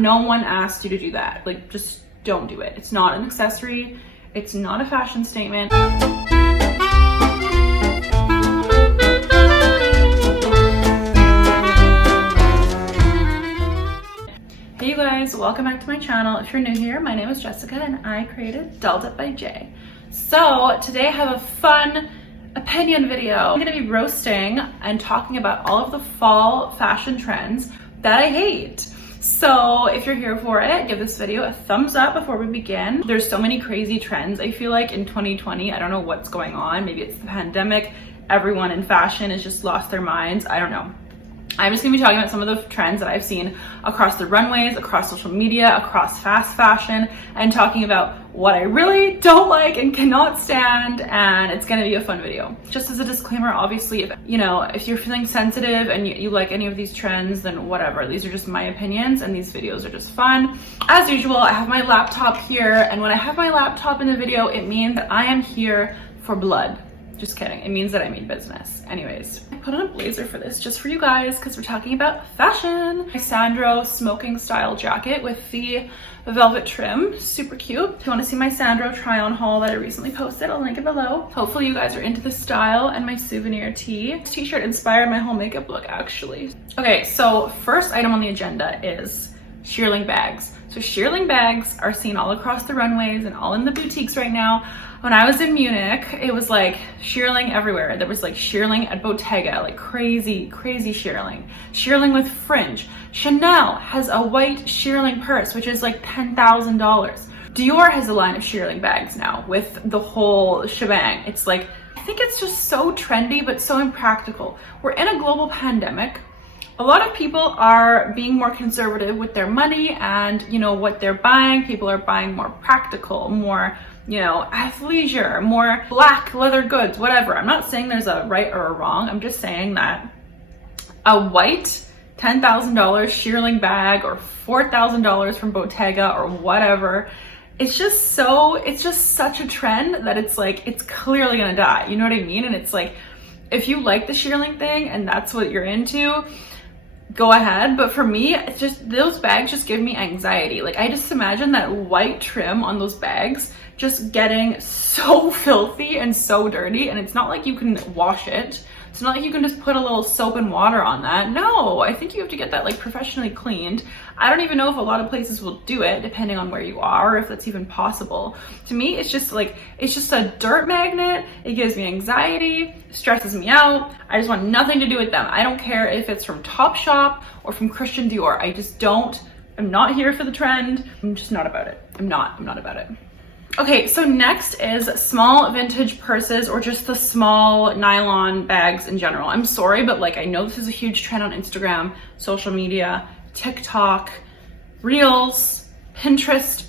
No one asked you to do that. Like, just don't do it. It's not an accessory. It's not a fashion statement. Hey you guys, welcome back to my channel. If you're new here, my name is Jessica and I created Dolled Up by Jay. So today I have a fun opinion video. I'm gonna be roasting and talking about all of the fall fashion trends that I hate. So if you're here for it, give this video a thumbs up before we begin. There's so many crazy trends, I feel like, in 2020. I don't know what's going on. Maybe it's the pandemic. Everyone in fashion has just lost their minds. I don't know. I'm just gonna be talking about some of the trends that I've seen across the runways, across social media, across fast fashion, and talking about what I really don't like and cannot stand, and it's gonna be a fun video. Just as a disclaimer, obviously, if you're feeling sensitive and you like any of these trends, then whatever. These are just my opinions and these videos are just fun. As usual, I have my laptop here, and when I have my laptop in the video, it means that I am here for blood. Just kidding. It means that I mean business. Anyways, I put on a blazer for this just for you guys because we're talking about fashion. My Sandro smoking style jacket with the velvet trim. Super cute. If you want to see my Sandro try on haul that I recently posted, I'll link it below. Hopefully you guys are into the style, and my souvenir tee. This t-shirt inspired my whole makeup look, actually. Okay, so first item on the agenda is shearling bags. So shearling bags are seen all across the runways and all in the boutiques right now. When I was in Munich, it was like shearling everywhere. There was like shearling at Bottega, like crazy shearling. Shearling with fringe. Chanel has a white shearling purse, which is like $10,000. Dior has a line of shearling bags now with the whole shebang. It's like, I think it's just so trendy, but so impractical. We're in a global pandemic. A lot of people are being more conservative with their money and, what they're buying. People are buying more practical, more, athleisure, more black leather goods, whatever. I'm not saying there's a right or a wrong. I'm just saying that a white $10,000 shearling bag or $4,000 from Bottega or whatever, it's just such a trend that it's like, it's clearly gonna die. You know what I mean? And it's like, if you like the shearling thing and that's what you're into, go ahead. But for me, it's just, those bags just give me anxiety. Like, I just imagine that white trim on those bags just getting so filthy and so dirty, and it's not like you can wash it. It's not like you can just put a little soap and water on that. No, I think you have to get that like professionally cleaned. I don't even know if a lot of places will do it, depending on where you are, or if that's even possible. To me, it's just a dirt magnet. It gives me anxiety, stresses me out. I just want nothing to do with them. I don't care if it's from Topshop or from Christian Dior. I'm not here for the trend. I'm just not about it. I'm not about it. Okay, so next is small vintage purses, or just the small nylon bags in general. I'm sorry, but like, I know this is a huge trend on Instagram, social media, TikTok, Reels, Pinterest.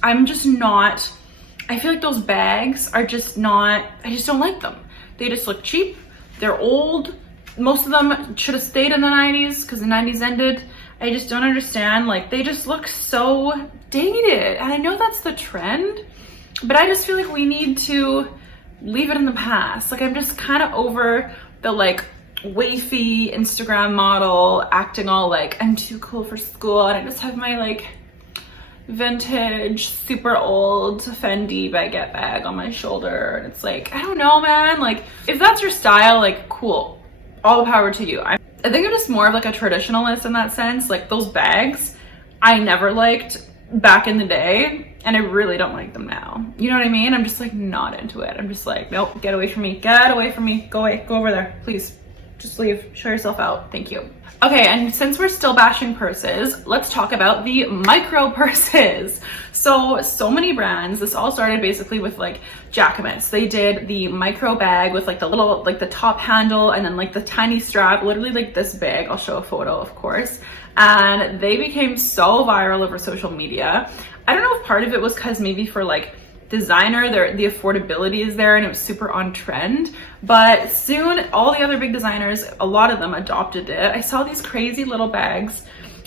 I feel like those bags are just not, I just don't like them. They just look cheap. They're old. Most of them should have stayed in the 90s because the 90s ended. I just don't understand. Like, they just look so dated. And I know that's the trend, but I just feel like we need to leave it in the past. Like, I'm just kind of over the like wafy Instagram model acting all like I'm too cool for school, and I just have my like vintage, super old Fendi baguette bag on my shoulder, and it's like, I don't know, man. Like, if that's your style, like, cool, all the power to you. I think I'm just more of like a traditionalist in that sense. Like, those bags I never liked back in the day, and I really don't like them now. You know what I mean? I'm just like not into it. I'm just like, nope, get away from me, get away from me, go away, go over there, please, just leave, show yourself out, thank you. Okay, and since we're still bashing purses, let's talk about the micro purses. So many brands, this all started basically with like Jacquemus. They did the micro bag with like the little, like the top handle, and then like the tiny strap, literally like this big. I'll show a photo, of course. And they became so viral over social media. I don't know if part of it was because maybe for like designer, the affordability is there and it was super on trend, but soon all the other big designers, a lot of them adopted it. I saw these crazy little bags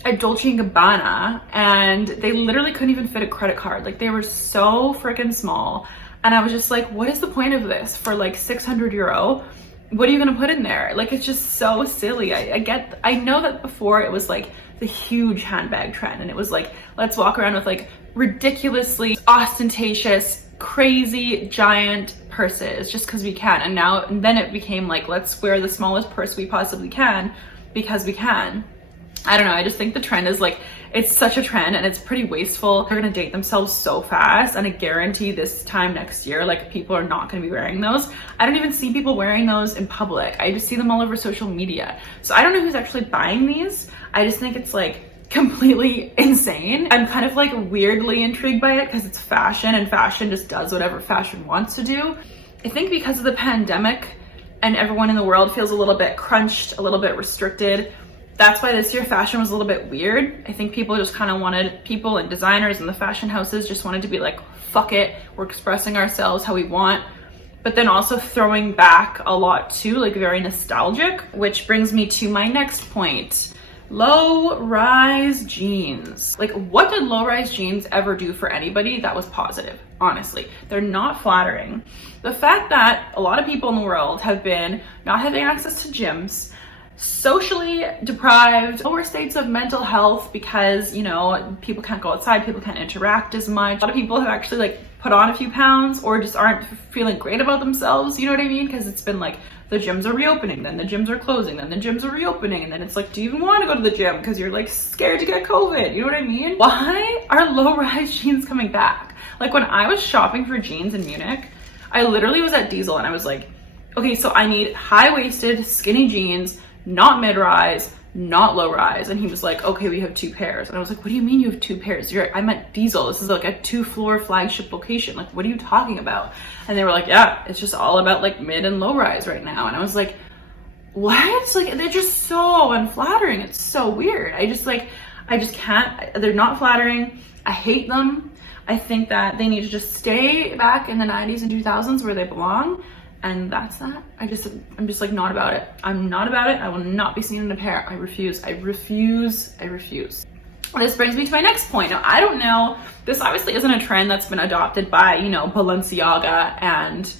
at Dolce & Gabbana, and they literally couldn't even fit a credit card. Like, they were so freaking small, and I was just like, what is the point of this for like 600 euro? what are you gonna put in there? Like, it's just so silly. I know that before it was like the huge handbag trend, and it was like, let's walk around with like ridiculously ostentatious, crazy, giant purses just because we can. And then it became like, let's wear the smallest purse we possibly can because we can. I don't know, I just think the trend is like, it's such a trend and it's pretty wasteful. They're gonna date themselves so fast, and I guarantee this time next year, like, people are not gonna be wearing those. I don't even see people wearing those in public. I just see them all over social media. So I don't know who's actually buying these. I just think it's like completely insane. I'm kind of like weirdly intrigued by it because it's fashion, and fashion just does whatever fashion wants to do. I think because of the pandemic and everyone in the world feels a little bit crunched, a little bit restricted, that's why this year fashion was a little bit weird. I think people just kind of wanted, people and designers and the fashion houses just wanted to be like, fuck it, we're expressing ourselves how we want, but then also throwing back a lot too, like very nostalgic, which brings me to my next point. Low-rise jeans. Like, what did low-rise jeans ever do for anybody that was positive? Honestly, they're not flattering. The fact that a lot of people in the world have been not having access to gyms, socially deprived, lower states of mental health because, you know, people can't go outside, people can't interact as much. A lot of people have actually like put on a few pounds or just aren't feeling great about themselves, you know what I mean? Because it's been like, the gyms are reopening, then the gyms are closing, then the gyms are reopening, and then it's like, do you even want to go to the gym because you're like scared to get COVID, you know what I mean? Why are low-rise jeans coming back? Like, when I was shopping for jeans in Munich, I literally was at Diesel and I was like, okay, so I need high-waisted skinny jeans, not mid-rise, not low-rise. And he was like, okay, we have 2 pairs. And I was like, what do you mean you have 2 pairs? I'm at Diesel. This is like a 2-floor flagship location. Like, what are you talking about? And they were like, yeah, it's just all about like mid and low-rise right now. And I was like, what? Like, they're just so unflattering. It's so weird. I just can't. They're not flattering. I hate them. I think that they need to just stay back in the 90s and 2000s where they belong. And that's that. I'm just like not about it. I'm not about it. I will not be seen in a pair. I refuse. This brings me to my next point. Now, I don't know, this obviously isn't a trend that's been adopted by, you know, Balenciaga and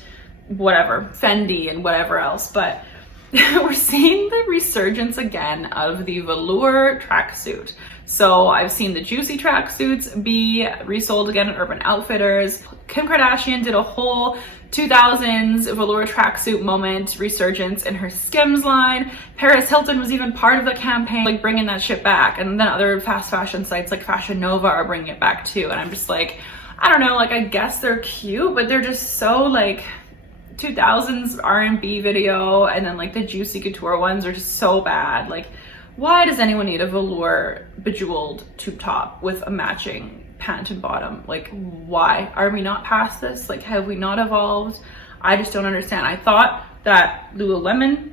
whatever, Fendi and whatever else, but we're seeing the resurgence again of the velour tracksuit. So I've seen the juicy tracksuits be resold again at Urban Outfitters. Kim Kardashian did a whole 2000s velour tracksuit moment resurgence in her Skims line. Paris Hilton was even part of the campaign, like bringing that shit back. And then other fast fashion sites like Fashion Nova are bringing it back too. And I'm just like, I don't know, like, I guess they're cute, but they're just so like 2000s R&B video, and then like the juicy couture ones are just so bad. Like, why does anyone need a velour bejeweled tube top with a matching pant and bottom? Like, why? Are we not past this? Like, have we not evolved? I just don't understand. I thought that Lululemon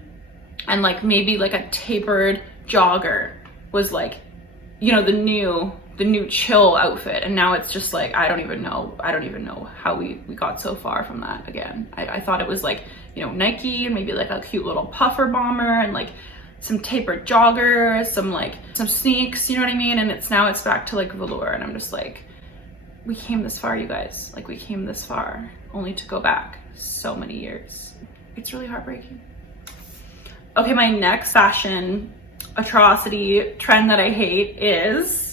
and like maybe like a tapered jogger was like, you know, the new chill outfit, and now it's just like, I don't even know how we got so far from that again. I thought it was like, you know, Nike and maybe like a cute little puffer bomber and like some tapered joggers, some sneaks, you know what I mean? And it's back to like velour, and I'm just like, we came this far, you guys. Like, we came this far only to go back so many years. It's really heartbreaking. Okay, my next fashion atrocity trend that I hate is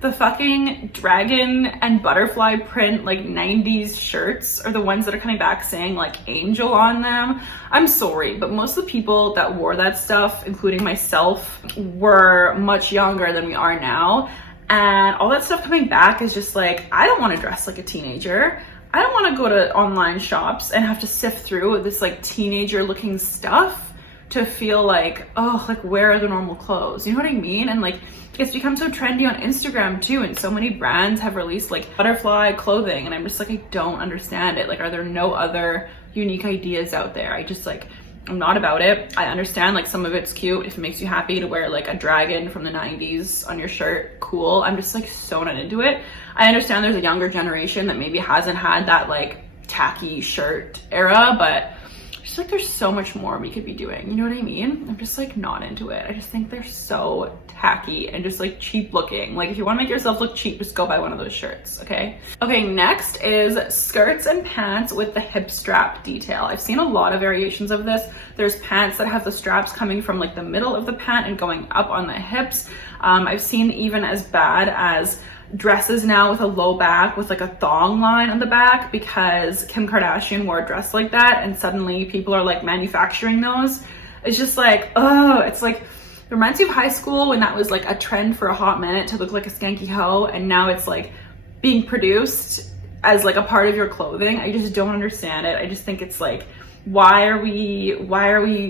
the fucking dragon and butterfly print like 90s shirts are the ones that are coming back saying like angel on them. I'm sorry, but most of the people that wore that stuff, including myself, were much younger than we are now. And all that stuff coming back is just like, I don't want to dress like a teenager. I don't want to go to online shops and have to sift through this like teenager looking stuff to feel like, oh, like, where are the normal clothes? You know what I mean? And like, it's become so trendy on Instagram too, and so many brands have released like butterfly clothing, and I'm just like, I don't understand it. Like, are there no other unique ideas out there? I'm not about it. I understand like some of it's cute if it makes you happy to wear like a dragon from the 90s on your shirt, cool. I'm just like so not into it. I understand there's a younger generation that maybe hasn't had that like tacky shirt era, but just like there's so much more we could be doing, you know what I mean? I'm just like not into it. I just think they're so tacky and just like cheap looking. Like if you want to make yourself look cheap, just go buy one of those shirts, okay? Okay, next is skirts and pants with the hip strap detail. I've seen a lot of variations of this. There's pants that have the straps coming from like the middle of the pant and going up on the hips. I've seen even as bad as dresses now with a low back with like a thong line on the back because Kim Kardashian wore a dress like that and suddenly people are like manufacturing those. It's just like, oh, it's like, it reminds you of high school when that was like a trend for a hot minute to look like a skanky hoe, and now it's like being produced as like a part of your clothing. I just don't understand it. I just think it's like, why are we,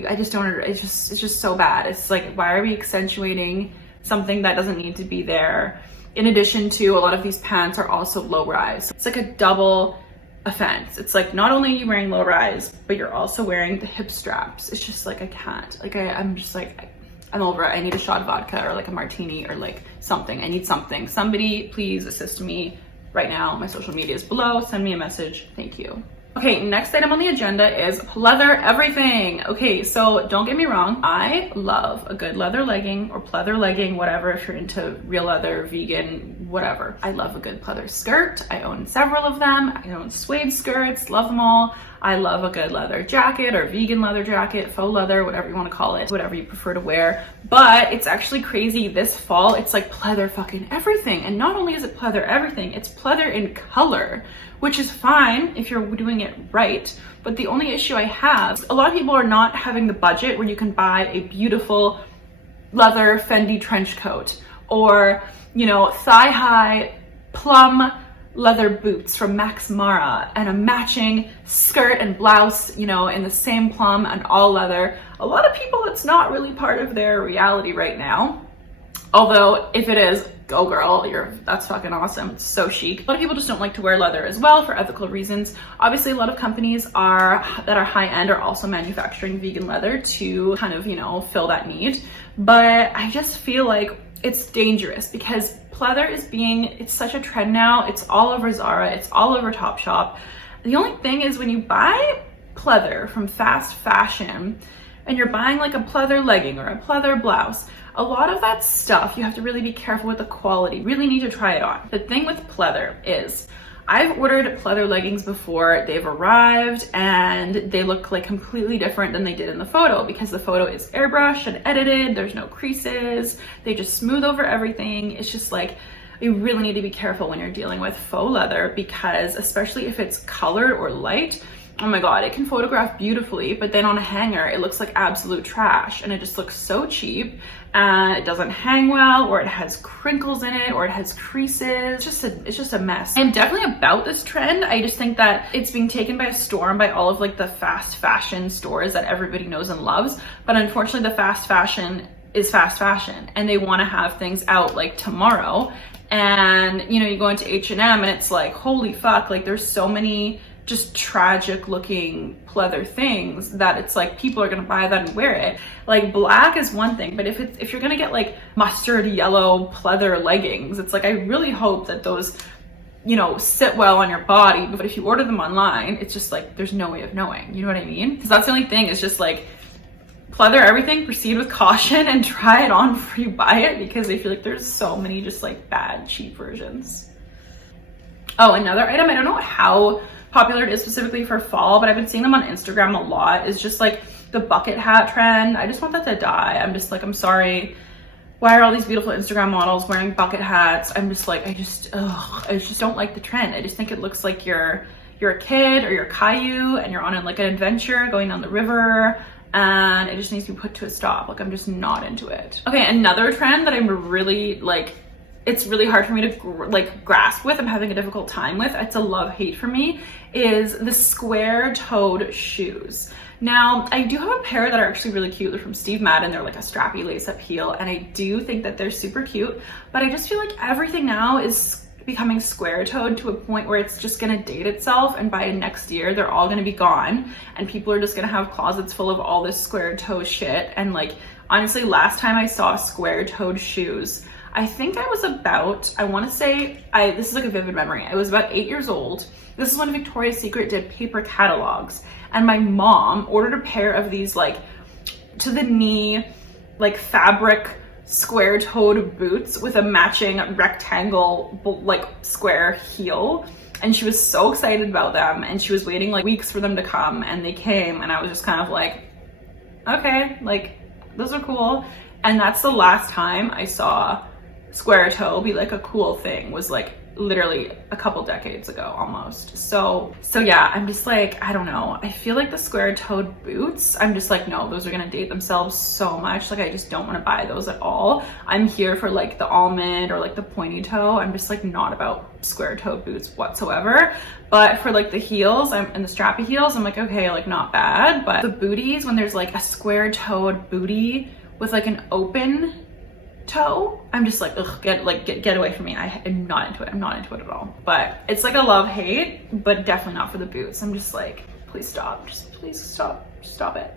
I just don't, it's just so bad. It's like, why are we accentuating something that doesn't need to be there? In addition to, a lot of these pants are also low rise. It's like a double offense. It's like, not only are you wearing low rise, but you're also wearing the hip straps. It's just like, I can't, like, I'm just like, I'm over it. I need a shot of vodka or like a martini or like something. I need something. Somebody please assist me right now. My social media is below. Send me a message. Thank you. Okay, next item on the agenda is pleather everything. Okay, so don't get me wrong. I love a good leather legging or pleather legging, whatever, if you're into real leather, vegan, whatever. I love a good pleather skirt. I own several of them. I own suede skirts, love them all. I love a good leather jacket or vegan leather jacket, faux leather, whatever you want to call it, whatever you prefer to wear. But it's actually crazy this fall, it's like pleather fucking everything. And not only is it pleather everything, it's pleather in color, which is fine if you're doing it right. But the only issue I have, a lot of people are not having the budget where you can buy a beautiful leather Fendi trench coat or, you know, thigh-high plum leather boots from Max Mara and a matching skirt and blouse, you know, in the same plum and all leather. A lot of people, it's not really part of their reality right now. Although if it is, go girl, that's fucking awesome. It's so chic. A lot of people just don't like to wear leather as well for ethical reasons. Obviously, a lot of companies that are high end are also manufacturing vegan leather to kind of, you know, fill that need. But I just feel like it's dangerous because pleather it's such a trend now. It's all over Zara, it's all over Topshop. The only thing is when you buy pleather from fast fashion and you're buying like a pleather legging or a pleather blouse, a lot of that stuff, you have to really be careful with the quality. Really need to try it on. The thing with pleather is, I've ordered pleather leggings before, they've arrived and they look like completely different than they did in the photo because the photo is airbrushed and edited, there's no creases, they just smooth over everything. It's just like, you really need to be careful when you're dealing with faux leather because especially if it's colored or light, oh my God, it can photograph beautifully, but then on a hanger, it looks like absolute trash and it just looks so cheap and it doesn't hang well, or it has crinkles in it, or it has creases. It's just a mess. I'm definitely about this trend. I just think that it's being taken by storm by all of like the fast fashion stores that everybody knows and loves. But unfortunately, the fast fashion is fast fashion and they want to have things out like tomorrow. And you know, you go into H&M and it's like, holy fuck, like there's so many just tragic looking pleather things that it's like people are gonna buy that and wear it. Like black is one thing, but if you're gonna get like mustard yellow pleather leggings, it's like I really hope that those, you know, sit well on your body. But if you order them online, it's just like there's no way of knowing, you know what I mean? Because that's the only thing, is just like pleather everything, proceed with caution and try it on before you buy it, because I feel like there's so many just like bad cheap versions. Oh, another item, I don't know how popular it is specifically for fall, but I've been seeing them on Instagram a lot, is just like the bucket hat trend. I just want that to die. I'm just like, I'm sorry, why are all these beautiful Instagram models wearing bucket hats? I'm just like, I just don't like the trend. I just think it looks like you're a kid or you're Caillou and you're on an adventure going down the river, and it just needs to be put to a stop. Like, I'm just not into it. Okay, another trend that I'm really like, it's really hard for me to grasp with, I'm having a difficult time with, it's a love-hate for me, is the square-toed shoes. Now, I do have a pair that are actually really cute. They're from Steve Madden. They're like a strappy lace-up heel, and I do think that they're super cute, but I just feel like everything now is becoming square-toed to a point where it's just gonna date itself, and by next year, they're all gonna be gone, and people are just gonna have closets full of all this square-toe shit. And like, honestly, last time I saw square-toed shoes, I think I was about, I want to say, this is like a vivid memory. I was about 8 years old. This is when Victoria's Secret did paper catalogs, and my mom ordered a pair of these like to the knee, like fabric square-toed boots with a matching rectangle like square heel. And she was so excited about them, and she was waiting like weeks for them to come, and they came, and I was just kind of like, okay, like those are cool. And that's the last time I saw square toe be like a cool thing, was like literally a couple decades ago almost. So yeah, I'm just like, I don't know, I feel like the square toed boots, I'm just like, no, those are gonna date themselves so much. Like I just don't want to buy those at all. I'm here for like the almond or like the pointy toe. I'm just like not about square toed boots whatsoever. But for like the heels and the strappy heels, I'm like, okay, like not bad. But the booties, when there's like a square toed booty with like an open toe, I'm just like, ugh, get away from me. I'm not into it. I'm not into it at all. But it's like a love-hate, but definitely not for the boots. I'm just like, please stop. Just please stop it.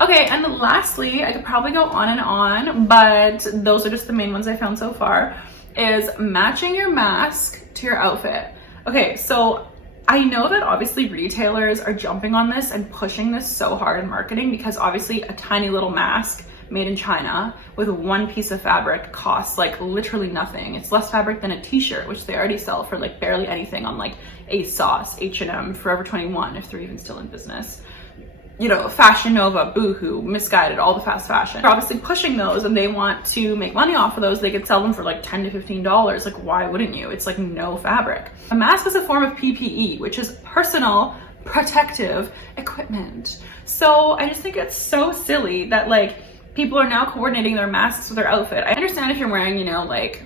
Okay, and lastly, I could probably go on and on, but those are just the main ones I found so far, is matching your mask to your outfit. Okay, so I know that obviously retailers are jumping on this and pushing this so hard in marketing, because obviously a tiny little mask made in China with one piece of fabric costs like literally nothing. It's less fabric than a t-shirt, which they already sell for like barely anything on like ASOS, H&M, Forever 21, if they're even still in business. You know, Fashion Nova, Boohoo, Misguided, all the fast fashion. They're obviously pushing those, and they want to make money off of those. They could sell them for like $10 to $15. Like, why wouldn't you? It's like no fabric. A mask is a form of PPE, which is personal protective equipment. So I just think it's so silly that like people are now coordinating their masks with their outfit. I understand if you're wearing, you know, like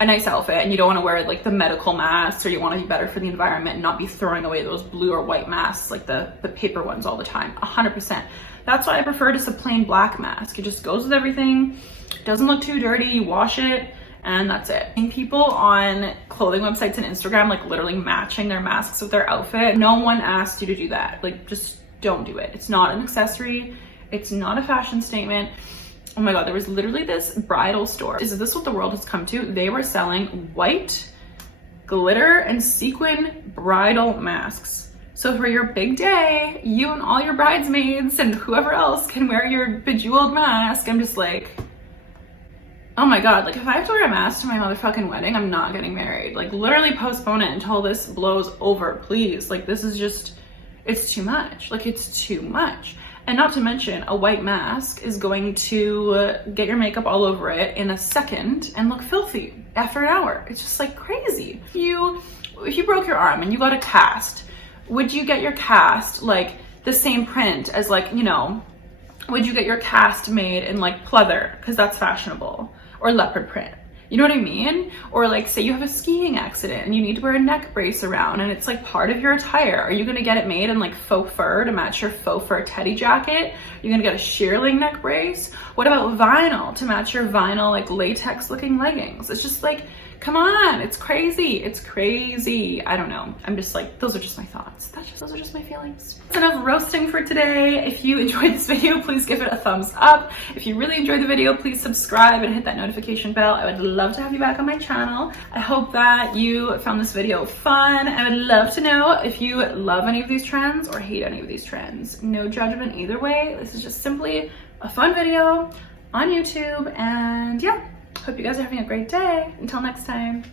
a nice outfit and you don't want to wear like the medical masks, or you want to be better for the environment and not be throwing away those blue or white masks, like the paper ones all the time. 100%. That's why I prefer just a plain black mask. It just goes with everything. Doesn't look too dirty. You wash it and that's it. And people on clothing websites and Instagram like literally matching their masks with their outfit. No one asked you to do that. Like, just don't do it. It's not an accessory. It's not a fashion statement. Oh my God, there was literally this bridal store. Is this what the world has come to? They were selling white glitter and sequin bridal masks. So for your big day, you and all your bridesmaids and whoever else can wear your bejeweled mask. I'm just like, oh my God, like if I have to wear a mask to my motherfucking wedding, I'm not getting married. Like literally postpone it until this blows over, please. Like this is just, it's too much. Like it's too much. And not to mention, a white mask is going to get your makeup all over it in a second and look filthy after an hour. It's just like crazy. If you broke your arm and you got a cast, would you get your cast like the same print as like, you know, would you get your cast made in like pleather, because that's fashionable, or leopard print? You know what I mean? Or like say you have a skiing accident and you need to wear a neck brace around and it's like part of your attire. Are you gonna get it made in like faux fur to match your faux fur teddy jacket? You're gonna get a shearling neck brace? What about vinyl to match your vinyl like latex looking leggings? It's just like, come on, it's crazy. It's crazy. I don't know. I'm just like, those are just my thoughts. Those are just my feelings. That's enough roasting for today. If you enjoyed this video, please give it a thumbs up. If you really enjoyed the video, please subscribe and hit that notification bell. I would love to have you back on my channel. I hope that you found this video fun. I would love to know if you love any of these trends or hate any of these trends. No judgment either way. This is just simply a fun video on YouTube, and yeah. Hope you guys are having a great day. Until next time.